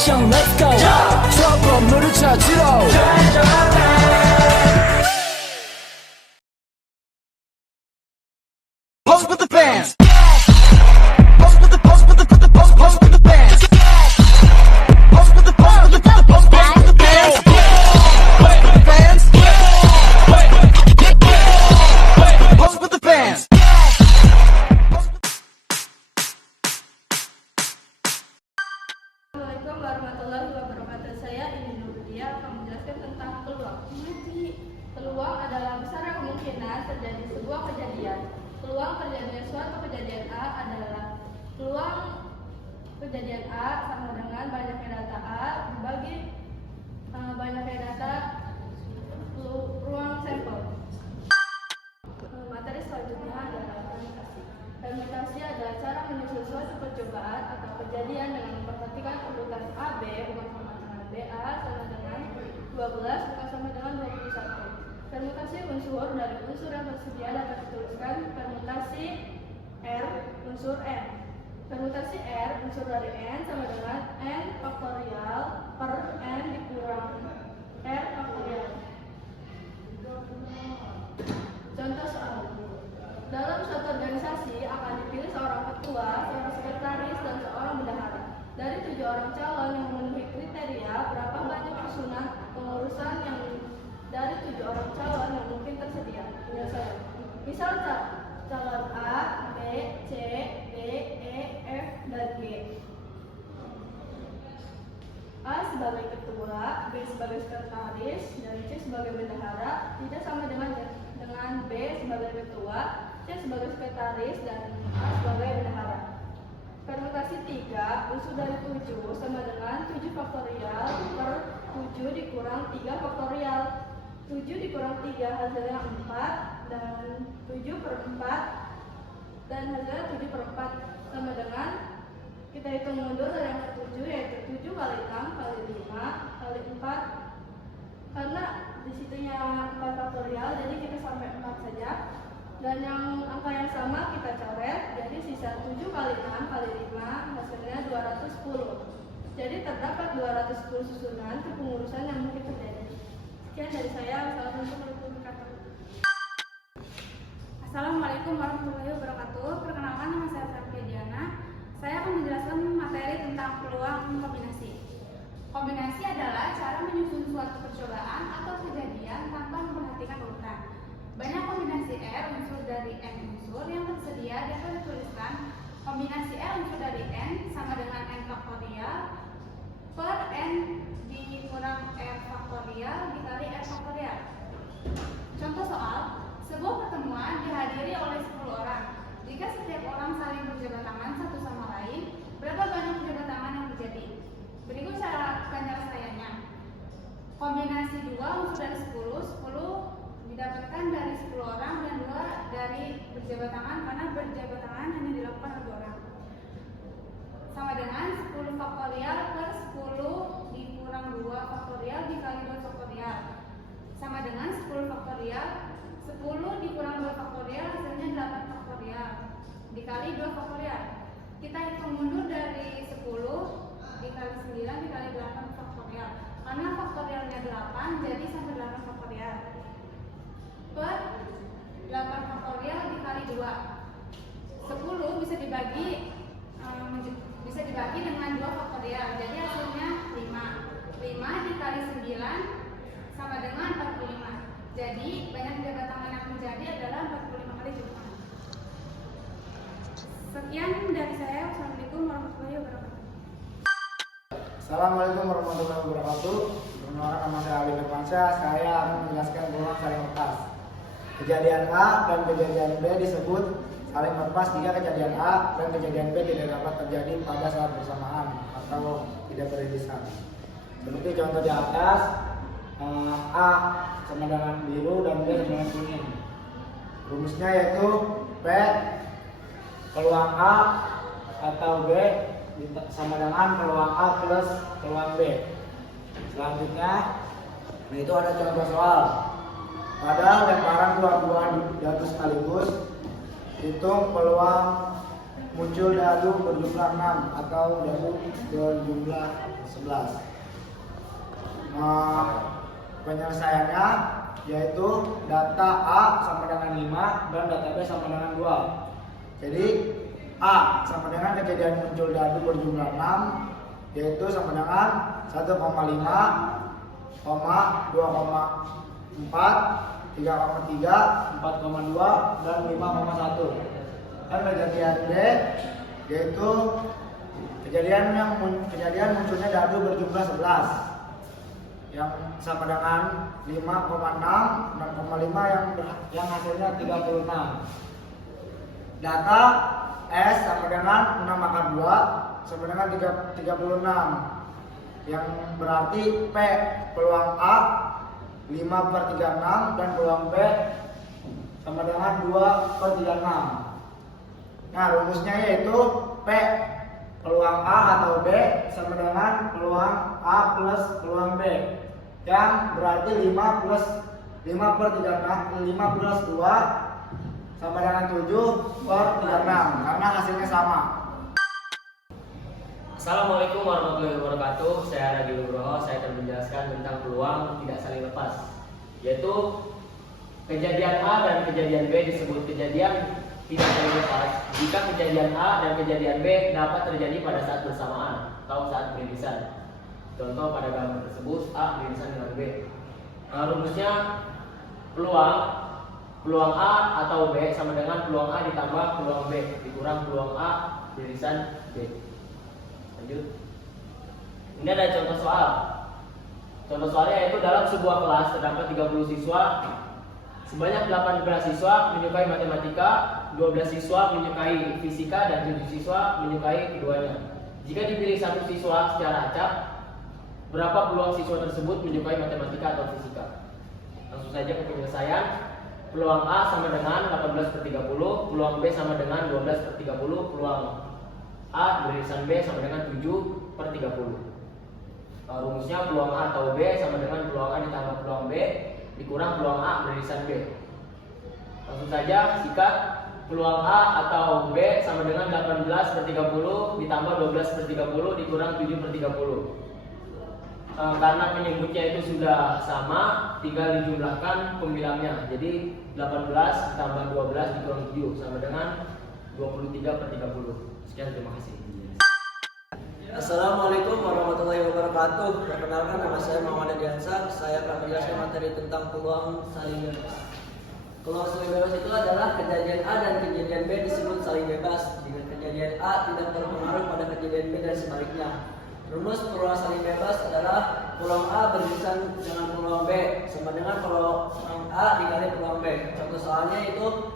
action let's go 저 건물을 찾으러 Pose with the fans Pose with the pose with the pose with the fans Pose with the pose with the pose with the fans Pose with the fans Pose with the fans Assalamualaikum warahmatullahi wabarakatuh. Saya Ini Nurdia akan menjelaskan tentang peluang. Peluang adalah besar kemungkinan terjadi sebuah kejadian. Peluang terjadinya suatu kejadian A adalah peluang kejadian A sama dengan banyaknya data A dibagi banyaknya data ruang sampel. Materi selanjutnya adalah permutasi. Permutasi adalah cara menyusun suatu percobaan atau kejadian dengan memperhatikan urutan AB bukan sama dengan BA sama dengan 12 bukan sama dengan 21. Permutasi unsur dari unsur yang tersedia dapat dituliskan permutasi R unsur N. Permutasi R unsur dari N sama dengan N faktorial per N dikurang R faktorial. Contoh soal. Dalam suatu organisasi akan dipilih seorang ketua, seorang sekretaris, dan seorang bendahara. Dari 7 orang calon yang memenuhi kriteria, berapa banyak susunan pengurusan yang dari 7 orang calon yang mungkin tersedia? Penyelesaian. Misal calon A, B, C, D, E, F, dan G. A sebagai ketua, B sebagai sekretaris, dan C sebagai bendahara tidak sama dengan B sebagai ketua, C sebagai sekretaris, dan A sebagai bendahara. Permutasi 3 unsur dari 7 sama dengan 7 faktorial per 7 dikurang 3 faktorial. 7 dikurang 3 hasilnya 4 dan 7 per 4 dan hasilnya 7 per 4 sama dengan kita hitung mundur dari yang ke 7 yaitu 7 kali 6 kali 5 kali 4 karena disitunya 4 faktorial jadi kita sampai 4 saja dan yang angka yang sama kita coret jadi sisa 7 kali 6 kali 5 hasilnya 210 jadi terdapat 210 susunan kepengurusan yang mungkin terjadi. Sekian dari saya. Assalamualaikum warahmatullahi wabarakatuh. Perkenalkan, nama saya Prabdia Diana. Saya akan menjelaskan materi tentang peluang kombinasi. Kombinasi adalah cara menyusun suatu percobaan atau kejadian tanpa memperhatikan urutan. Banyak kombinasi R unsur dari N unsur yang tersedia dapat dituliskan kombinasi R unsur dari N sama dengan N faktorial per N dikurang R faktorial dikali R faktorial. Contoh soal, sebuah pertemuan dihadiri oleh 10 orang. Jika setiap orang saling berjabat tangan satu sama lain, berapa banyak jabat tangan yang terjadi? Berikut cara penyelesaiannya. Kombinasi 2 unsur dari 10 didapatkan dari 10 orang dan 2 dari berjabat tangan karena berjabat tangan hanya dilakukan oleh 2 orang. Sama dengan 10 faktorial per 10 dikurang 2 faktorial dikali 2 faktorial. Sama dengan 10 faktorial 10 dikurang 2 faktorial hasilnya 8 faktorial dikali 2 faktorial. Kita hitung mundur dari 10 dikali 9 dikali 8 faktorial. Karena faktorialnya 8 jadi sampai 8 faktorial per 8 faktorial dikali 2. 10 bisa dibagi dengan 2 faktorial. Jadi hasilnya 5. 5 dikali 9 sama dengan 45. Jadi banyak jabat tangan yang terjadi adalah 45 kali jabat tangan. Sekian dari saya. Wassalamualaikum warahmatullahi wabarakatuh. Assalamualaikum warahmatullahi wabarakatuh. Perkenalkan, nama saya Ali Firmansyah. Saya akan menjelaskan peluang saling lepas. Kejadian A dan kejadian B disebut saling lepas jika kejadian A dan kejadian B tidak dapat terjadi pada saat bersamaan atau tidak beririsan. Seperti contoh di atas, A sama dengan biru dan B sama dengan kuning. Rumusnya yaitu P peluang A atau B sama dengan peluang A plus peluang B. Selanjutnya, itu ada contoh soal. Pada lemparan dua buah batu sekaligus, hitung peluang muncul dadu berjumlah 6 atau dadu berjumlah 11. Penyelesaiannya yaitu data A sama dengan 5 dan data B sama dengan 2. Jadi A sama dengan kejadian muncul dadu berjumlah 6 yaitu sama dengan 1,5, 2,4, 3,3, 4,2 dan 5,1. Dan kejadian B yaitu kejadian munculnya dadu berjumlah 11 yang sama dengan 5,6, 6,5 yang hasilnya 36. Data S sama dengan 6 akar 2 sama dengan 36 yang berarti P peluang A 5/36 dan peluang B sama dengan 2/36. Nah, rumusnya yaitu P peluang A atau B sama dengan peluang A plus peluang B yang berarti 5 plus 2 sama dengan 7/36 karena hasilnya sama. Assalamualaikum warahmatullahi wabarakatuh. Saya Radi Nugroho. Saya akan menjelaskan tentang peluang tidak saling lepas, yaitu kejadian A dan kejadian B disebut kejadian tidak saling lepas jika kejadian A dan kejadian B dapat terjadi pada saat bersamaan atau saat beririsan. Contoh pada gambar tersebut A beririsan dengan B. Rumusnya peluang A atau B sama dengan peluang A ditambah peluang B dikurang peluang A beririsan B. Lanjut. Ini ada contoh soal. Contoh soalnya yaitu dalam sebuah kelas terdapat 30 siswa. Sebanyak 18 siswa menyukai matematika, 12 siswa menyukai fisika, dan 7 siswa menyukai keduanya. Jika dipilih satu siswa secara acak, berapa peluang siswa tersebut menyukai matematika atau fisika? Langsung saja ke penyelesaian. Peluang A sama dengan 18/30, peluang B sama dengan 12/30, peluang A beririsan B sama dengan 7/30. Rumusnya peluang A atau B sama dengan peluang A ditambah peluang B dikurang peluang A beririsan B. Langsung saja sikat. Peluang A atau B sama dengan 18/30 ditambah 12/30 dikurang 7/30. Karena penyebutnya itu sudah sama, tinggal dijumlahkan pembilangnya. Jadi 18 ditambah 12 dikurang 7 sama dengan 23/30. Sekian, terima kasih. Assalamualaikum warahmatullahi wabarakatuh. Perkenalkan, nama saya Muhammad Adiansa. Saya akan menjelaskan materi tentang peluang saling bebas. Peluang saling bebas itu adalah kejadian A dan kejadian B disebut saling bebas jika kejadian A tidak berpengaruh pada kejadian B dan sebaliknya. Rumus peluang saling bebas adalah peluang A beririsan dengan peluang B sama dengan peluang A dikali peluang B. Contoh soalnya itu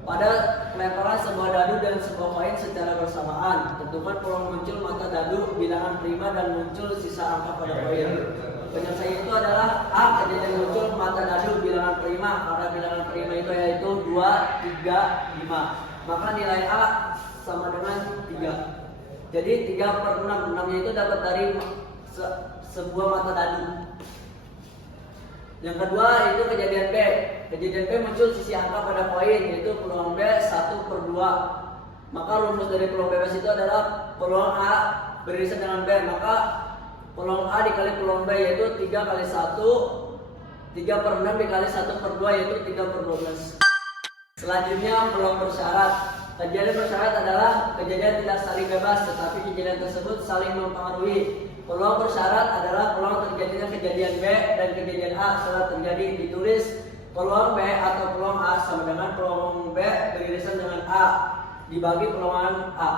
pada pelemparan sebuah dadu dan sebuah koin secara bersamaan, tentukan peluang muncul mata dadu, bilangan prima, dan muncul sisa angka pada koin. Penyelesaian itu adalah A kejadian muncul mata dadu bilangan prima, karena bilangan prima itu yaitu 2, 3, 5. Maka nilai A sama dengan 3. Jadi 3/6, 6-nya itu dapat dari sebuah mata dadu. Yang kedua itu kejadian B. Kejadian B muncul sisi angka pada koin, yaitu peluang B 1/2. Maka rumus dari peluang bebas itu adalah peluang A beririsan dengan B. Maka peluang A dikali peluang B yaitu 3 kali 1, 3/6 dikali 1/2 yaitu 3/12. Selanjutnya peluang bersyarat. Kejadian bersyarat adalah kejadian tidak saling bebas, tetapi kejadian tersebut saling mempengaruhi. Peluang bersyarat adalah peluang terjadinya kejadian B dan kejadian A setelah terjadi. Ditulis peluang B atau peluang A sama dengan peluang B beririsan dengan A dibagi peluangan A.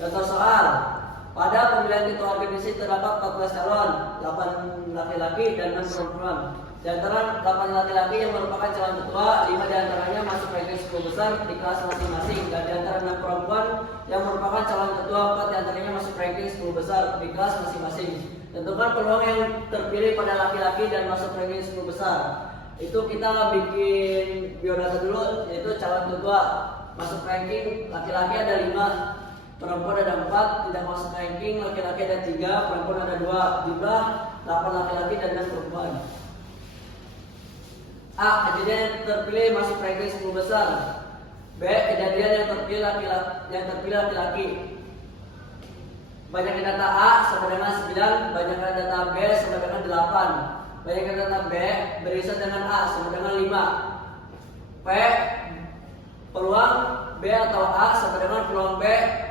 Contoh soal. Pada pemilihan ketua organisasi terdapat 14 calon, 8 laki-laki dan 6 perempuan. Di antara 8 laki-laki yang merupakan calon ketua, 5 diantaranya masuk ranking 10 besar di kelas masing-masing. Dan di antara 6 perempuan yang merupakan calon ketua, 4 diantaranya masuk ranking 10 besar di kelas masing-masing. Tentukan peluang yang terpilih pada laki-laki dan masuk ranking 10 besar. Itu kita bikin biodata dulu, yaitu calon ketua. Masuk ranking laki-laki ada 5, perempuan ada 4, tidak masuk ranking laki-laki ada 3, perempuan ada 2. Jumlah 8 laki-laki dan 6 perempuan. A. Kejadian terpilih masuk ranking 10 besar. B. Kejadian yang terpilih laki-laki. Banyaknya data A sama dengan 9, banyaknya data B sama dengan 8. Banyaknya data B beririsan dengan A sama dengan 5. P. Peluang B atau A sama dengan peluang B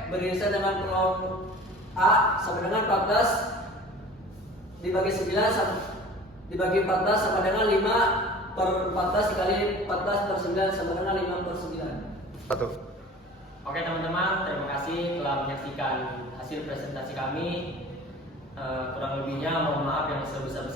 beririsan dengan peluang A sama dengan 14 dibagi 14 sama dengan 5 per 14 dikali 14 per 9 sama dengan 5 per 9. Oke teman-teman, terima kasih telah menyaksikan hasil presentasi kami. Kurang lebihnya mohon maaf yang sebesar-besarnya.